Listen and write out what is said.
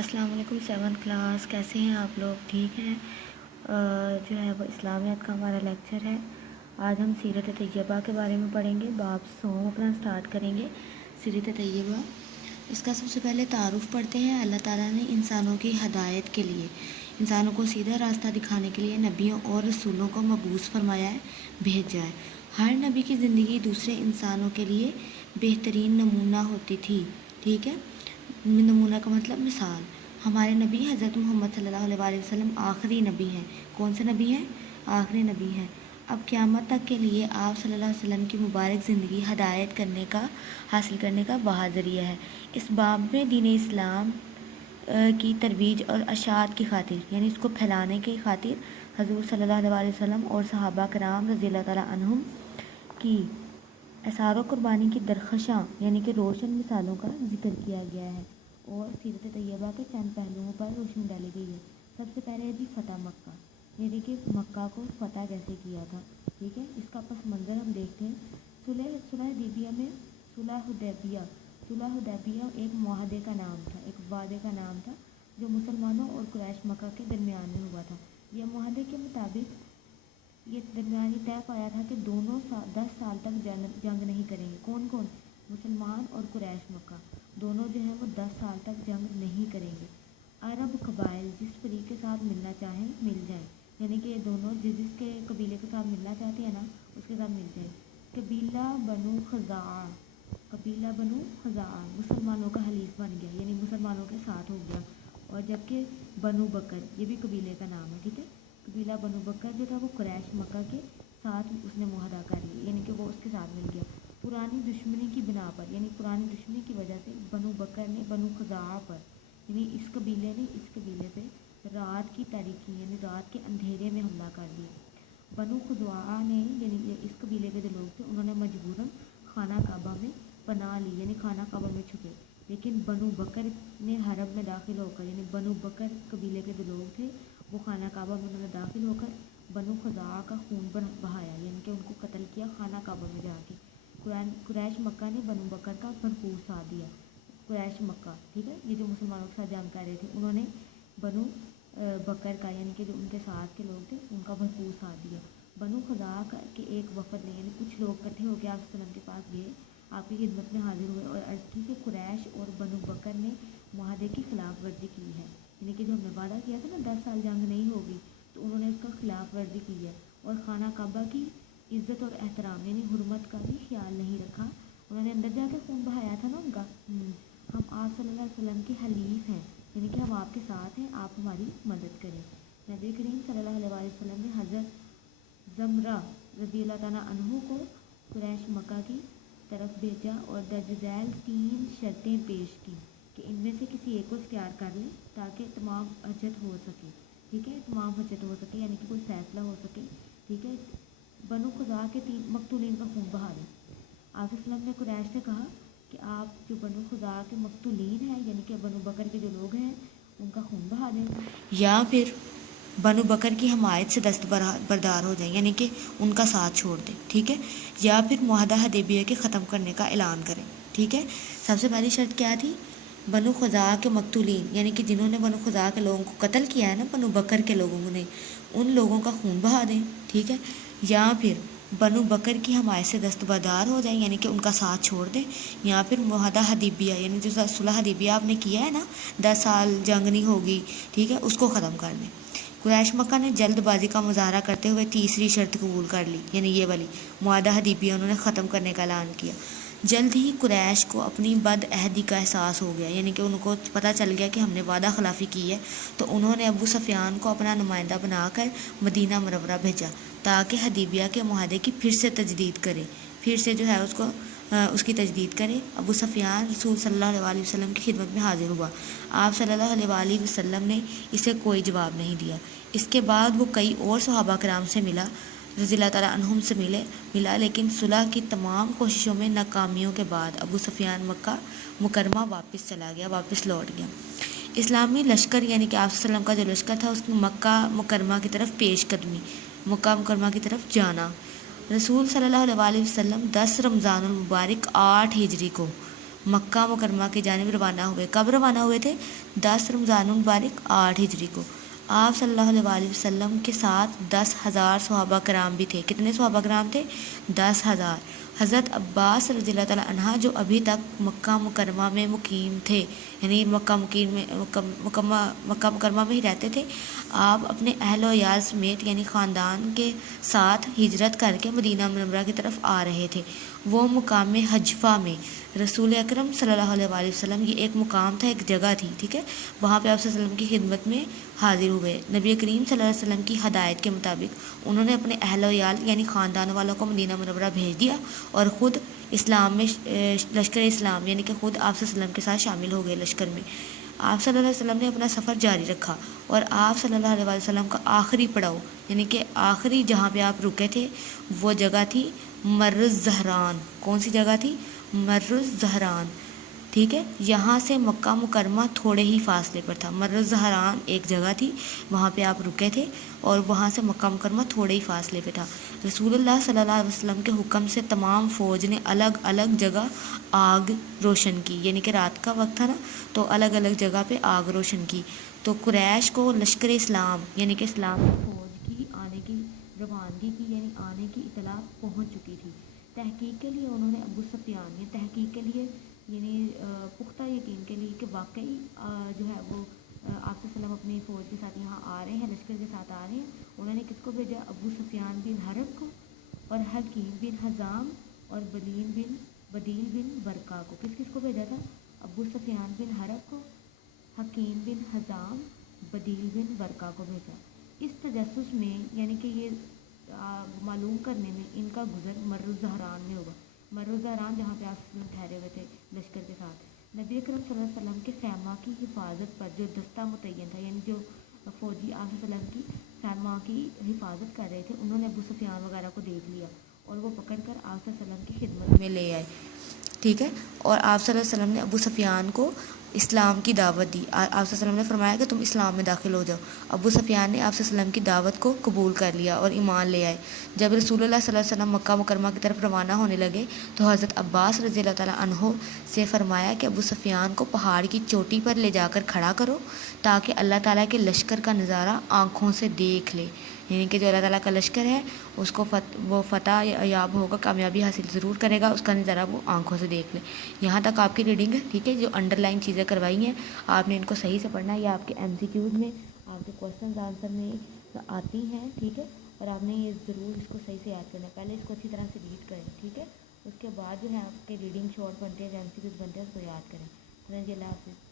السلام علیکم 7th class, کیسے ہیں آپ لوگ؟ ٹھیک ہیں؟ جو ہے وہ اسلامیات کا ہمارا لیکچر ہے۔ آج ہم سیرت طیبہ کے بارے میں پڑھیں گے۔ باب 100 اپنا سٹارٹ کریں گے، سیرت طیبہ۔ اس کا سب سے پہلے تعارف پڑھتے ہیں۔ اللہ تعالیٰ نے انسانوں کی ہدایت کے لیے، انسانوں کو سیدھا راستہ دکھانے کے لیے نبیوں اور رسولوں کو مبعوث فرمایا ہے، بھیجا ہے۔ ہر نبی کی زندگی دوسرے انسانوں کے لیے بہترین نمونہ ہوتی تھی، ٹھیک ہے؟ نمونہ کا مطلب مثال۔ ہمارے نبی حضرت محمد صلی اللہ علیہ وسلم آخری نبی ہیں۔ کون سے نبی ہیں؟ آخری نبی ہیں۔ اب قیامت تک کے لیے آپ صلی اللہ علیہ وسلم کی مبارک زندگی ہدایت حاصل کرنے کا واحد ذریعہ ہے۔ اس باب میں دین اسلام کی ترویج اور اشاعت کی خاطر، یعنی اس کو پھیلانے کی خاطر، حضور صلی اللہ علیہ وسلم اور صحابہ کرام رضی اللہ تعالیٰ عنہم کی اثار و قربانی کی درخشاں یعنی کہ روشن مثالوں کا ذکر کیا گیا ہے اور سیرت طیبہ کے چند پہلوؤں پر روشنی ڈالی گئی ہے۔ سب سے پہلے ہے فتح مکہ، یعنی کہ مکہ کو فتح کیسے کیا تھا، ٹھیک ہے؟ اس کا پس منظر ہم دیکھتے ہیں۔ صلح حدیبیہ ایک معاہدے کا نام تھا، ایک وعدے کا نام تھا جو مسلمانوں اور قریش مکہ کے درمیان میں ہوا تھا۔ یہ معاہدے کے مطابق یہ درمیانی طے پایا تھا کہ دونوں 10 سال تک جنگ نہیں کریں گے۔ کون کون؟ مسلمان اور قریش مکہ دونوں جو ہیں وہ 10 سال تک جنگ نہیں کریں گے۔ عرب قبائل جس فریق کے ساتھ ملنا چاہیں مل جائیں، یعنی کہ یہ دونوں جس کے قبیلے کے ساتھ ملنا چاہتے ہیں نا اس کے ساتھ مل جائیں۔ قبیلہ بنو خزاعہ مسلمانوں کا حلیف بن گیا، یعنی مسلمانوں کے ساتھ ہو گیا۔ اور جبکہ بنو بکر یہ بھی قبیلے کا نام ہے، ٹھیک ہے؟ قبیلہ بنو بکر جو تھا وہ قریش مکہ کے ساتھ اس نے معاہدہ کر لیا، یعنی کہ وہ اس کے ساتھ مل گیا۔ پرانی دشمنی کی بنا پر، یعنی پرانی دشمنی کی وجہ سے بنو بکر نے بنو خزاعہ پر، یعنی اس قبیلے نے اس قبیلے پہ رات کی تاریکی یعنی رات کے اندھیرے میں حملہ کر دیا۔ بنو خزاعہ نے یعنی اس قبیلے کے جو لوگ تھے انہوں نے مجبوراً خانہ کعبہ میں پناہ لی، یعنی خانہ کعبہ میں چھپے۔ لیکن بنو بکر نے حرم میں داخل ہو کر، یعنی بنو بکر قبیلے کے جو لوگ تھے وہ خانہ کعبہ میں انہوں نے داخل ہو کر بنو خزاعہ کا خون بہایا، یعنی کہ ان کو قتل کیا خانہ کعبہ میں جا کے۔ قریش مکہ نے بنو بکر کا بھرپور ساتھ دیا۔ قریش مکہ، ٹھیک ہے، یہ جو مسلمانوں کے ساتھ جنگ کر رہے تھے انہوں نے بنو بکر کا، یعنی کہ جو ان کے ساتھ کے لوگ تھے ان کا بھرپور ساتھ دیا۔ بنو خزاعہ کے ایک وفد نے، یعنی کچھ لوگ اکٹھے ہو کے آپ صلی اللہ علیہ وسلم کے پاس گئے، آپ کی خدمت میں حاضر ہوئے اور عرض کی کہ قریش اور بنو بکر نے معاہدے کی خلاف ورزی کی ہے، یعنی کہ جو ہم نے وعدہ کیا تھا نا 10 سال جنگ نہیں ہوگی، تو انہوں نے اس کا خلاف ورزی کی ہے اور خانہ کعبہ کی عزت اور احترام یعنی حرمت کا بھی خیال نہیں رکھا۔ انہوں نے اندر جا کے خون بہایا تھا نا ان کا۔ ہم آپ صلی اللہ علیہ وسلم کے حلیف ہیں، یعنی کہ ہم آپ کے ساتھ ہیں، آپ ہماری مدد کریں۔ نبی کریم صلی اللہ علیہ وسلم نے حضرت زمرہ رضی اللہ تعالیٰ عنہ کو قریش مکہ کی طرف بھیجا اور درج ذیل 3 شرطیں پیش کی کہ ان میں سے کسی ایک کو اختیار کر لیں تاکہ تمام حجت ہو سکے، ٹھیک ہے؟ تمام حجت ہو سکے یعنی کہ کوئی فیصلہ ہو سکے، ٹھیک ہے؟ بنو خزاعہ کے 3 مقتولین کا خون بہا دیں۔ آپ صلی اللہ علیہ وسلم نے قریش سے کہا کہ آپ جو بنو خزاعہ کے مقتولین ہیں یعنی کہ بنو بکر کے جو لوگ ہیں ان کا خون بہا دیں، یا پھر بنو بکر کی حمایت سے دستبردار ہو جائیں، یعنی کہ ان کا ساتھ چھوڑ دیں، ٹھیک ہے؟ یا پھر معاہدہ حدیبیہ کے ختم کرنے کا اعلان کریں، ٹھیک ہے؟ سب سے پہلی شرط کیا تھی؟ بنو خزاعہ کے مقتولین یعنی کہ جنہوں نے بنو خزاعہ کے لوگوں کو قتل کیا ہے نا، بنو بکر کے لوگوں نے، ان لوگوں کا خون بہا دیں، ٹھیک ہے؟ یا پھر بنو بکر کی حمایت سے دستبردار ہو جائیں یعنی کہ ان کا ساتھ چھوڑ دیں، یا پھر معاہدہ حدیبیہ یعنی جو صلح حدیبیہ آپ نے کیا ہے نا 10 سال جنگ نہیں ہوگی، ٹھیک ہے، اس کو ختم کر دیں۔ قریش مکہ نے جلد بازی کا مظاہرہ کرتے ہوئے تیسری شرط قبول کر لی، یعنی یہ والی معاہدہ حدیبیہ انہوں نے ختم کرنے کا اعلان کیا۔ جلد ہی قریش کو اپنی بد عہدی کا احساس ہو گیا، یعنی کہ ان کو پتہ چل گیا کہ ہم نے وعدہ خلافی کی ہے، تو انہوں نے ابو سفیان کو اپنا نمائندہ بنا کر مدینہ منورہ بھیجا تاکہ حدیبیہ کے معاہدے کی پھر سے تجدید کرے، پھر سے جو ہے اس کی تجدید کرے۔ ابو سفیان رسول صلی اللہ علیہ وسلم کی خدمت میں حاضر ہوا۔ آپ صلی اللہ علیہ وسلم نے اسے کوئی جواب نہیں دیا۔ اس کے بعد وہ کئی اور صحابہ کرام سے ملا، رضی اللہ تعالیٰ عنہم سے ملا، لیکن صلح کی تمام کوششوں میں ناکامیوں کے بعد ابو سفیان مکہ مکرمہ واپس لوٹ گیا۔ اسلامی لشکر یعنی کہ آپ صلی اللہ علیہ وسلم کا جو لشکر تھا اس کی مکہ مکرمہ کی طرف پیش قدمی، مکہ مکرمہ کی طرف جانا۔ رسول صلی اللہ علیہ وسلم 10 رمضان المبارک 8 ہجری کو مکہ مکرمہ کی جانب روانہ ہوئے. کب روانہ ہوئے تھے؟ 10 رمضان المبارک 8 ہجری کو. آپ صلی اللہ علیہ وآلہ وسلم کے ساتھ 10,000 صحابہ کرام بھی تھے. کتنے صحابہ کرام تھے؟ 10,000. حضرت عباس رضی اللہ تعالیٰ عنہ جو ابھی تک مکہ مکرمہ میں مقیم تھے، یعنی مکہ مکرمہ میں ہی رہتے تھے، آپ اپنے اہل و عیال سمیت یعنی خاندان کے ساتھ ہجرت کر کے مدینہ منورہ کی طرف آ رہے تھے. وہ مقام حجفہ میں رسول اکرم صلی اللہ علیہ وآلہ وسلم، یہ ایک مقام تھا، ایک جگہ تھی، ٹھیک ہے، وہاں پہ آپ صلی اللہ علیہ وسلم کی خدمت میں حاضر ہوئے. نبی کریم صلی اللہ علیہ وسلم کی ہدایت کے مطابق انہوں نے اپنے اہل و عیال یعنی خاندان والوں کو مدینہ منورہ بھیج دیا اور خود اسلام میں لشکر اسلام یعنی کہ خود آپ صلی اللہ علیہ وسلم کے ساتھ شامل ہو گئے لشکر میں. آپ صلی اللہ علیہ وسلم نے اپنا سفر جاری رکھا اور آپ صلی اللہ علیہ وسلم کا آخری پڑاؤ یعنی کہ آخری جہاں پہ آپ رکے تھے وہ جگہ تھی مر الزہران. کون سی جگہ تھی؟ مر الزہران، ٹھیک ہے. یہاں سے مکہ مکرمہ تھوڑے ہی فاصلے پر تھا. مر الزہران ایک جگہ تھی، وہاں پہ آپ رکے تھے اور وہاں سے مکہ مکرمہ تھوڑے ہی فاصلے پہ تھا. رسول اللہ صلی اللہ علیہ وسلم کے حکم سے تمام فوج نے الگ الگ جگہ آگ روشن کی، یعنی کہ رات کا وقت تھا نا، تو الگ الگ جگہ پہ آگ روشن کی. تو قریش کو لشکر اسلام یعنی کہ اسلام فوج کی آنے کی روانگی کی یعنی آنے کی اطلاع پہنچ چکی تھی. تحقیق کے لیے انہوں نے ابو سفیان، یہ تحقیق کے لیے یعنی پختہ یقین کے لیے کہ واقعی جو ہے وہ آپ صلی اللہ علیہ وسلم اپنی فوج کے ساتھ یہاں آ رہے ہیں، لشکر کے ساتھ آ رہے ہیں، انہوں نے کس کو بھیجا؟ ابو سفیان بن حرب کو اور حکیم بن حزام اور بدیل بن برقہ کو. کس کس کو بھیجا تھا؟ ابو سفیان بن حرب کو، حکیم بن حزام، بدیل بن برقہ کو بھیجا. اس تجسس میں یعنی کہ یہ معلوم کرنے میں ان کا گزر مر الزہران میں ہوگا. مر الزہران جہاں پہ آپ ٹھہرے ہوئے تھے لشکر کے ساتھ. نبی اکرم صلی اللہ علیہ وسلم کے خیمہ کی حفاظت پر جو دستہ متعین تھا یعنی جو فوجی آپ صلی اللہ علیہ وسلم کی خیمہ کی حفاظت کر رہے تھے، انہوں نے ابو سفیان وغیرہ کو دیکھ لیا اور وہ پکڑ کر آپ صلی اللہ علیہ وسلم کی خدمت میں لے آئے، ٹھیک ہے. اور آپ صلی اللہ علیہ وسلم نے ابو سفیان کو اسلام کی دعوت دی. آپ صلی اللہ علیہ وسلم نے فرمایا کہ تم اسلام میں داخل ہو جاؤ. ابو سفیان نے آپ صلی اللہ علیہ وسلم کی دعوت کو قبول کر لیا اور ایمان لے آئے. جب رسول اللہ صلی اللہ علیہ وسلم مکہ مکرمہ کی طرف روانہ ہونے لگے تو حضرت عباس رضی اللہ تعالیٰ عنہ سے فرمایا کہ ابو سفیان کو پہاڑ کی چوٹی پر لے جا کر کھڑا کرو تاکہ اللہ تعالیٰ کے لشکر کا نظارہ آنکھوں سے دیکھ لے. یعنی کہ جو اللہ تعالیٰ کا لشکر ہے اس کو وہ فتح یاب ہوگا، کامیابی حاصل ضرور کرے گا، اس کا نظارہ وہ آنکھوں سے دیکھ لے. یہاں تک آپ کی ریڈنگ ہے، ٹھیک ہے. جو انڈر لائن چیزیں کروائی ہیں آپ نے ان کو صحیح سے پڑھنا ہے. یہ آپ کے ایم سی کیوز میں آپ کے کوشچنز آنسر میں آتی ہیں، ٹھیک ہے. اور آپ نے یہ ضرور اس کو صحیح سے یاد کرنا ہے. پہلے اس کو اچھی طرح سے ریڈ کریں، ٹھیک ہے. اس کے بعد جو ہے آپ کے ریڈنگ شارٹ بنتے ہیں، ایم سی کیوز بنتے ہیں، اس کو یاد کریں. اللہ حافظ.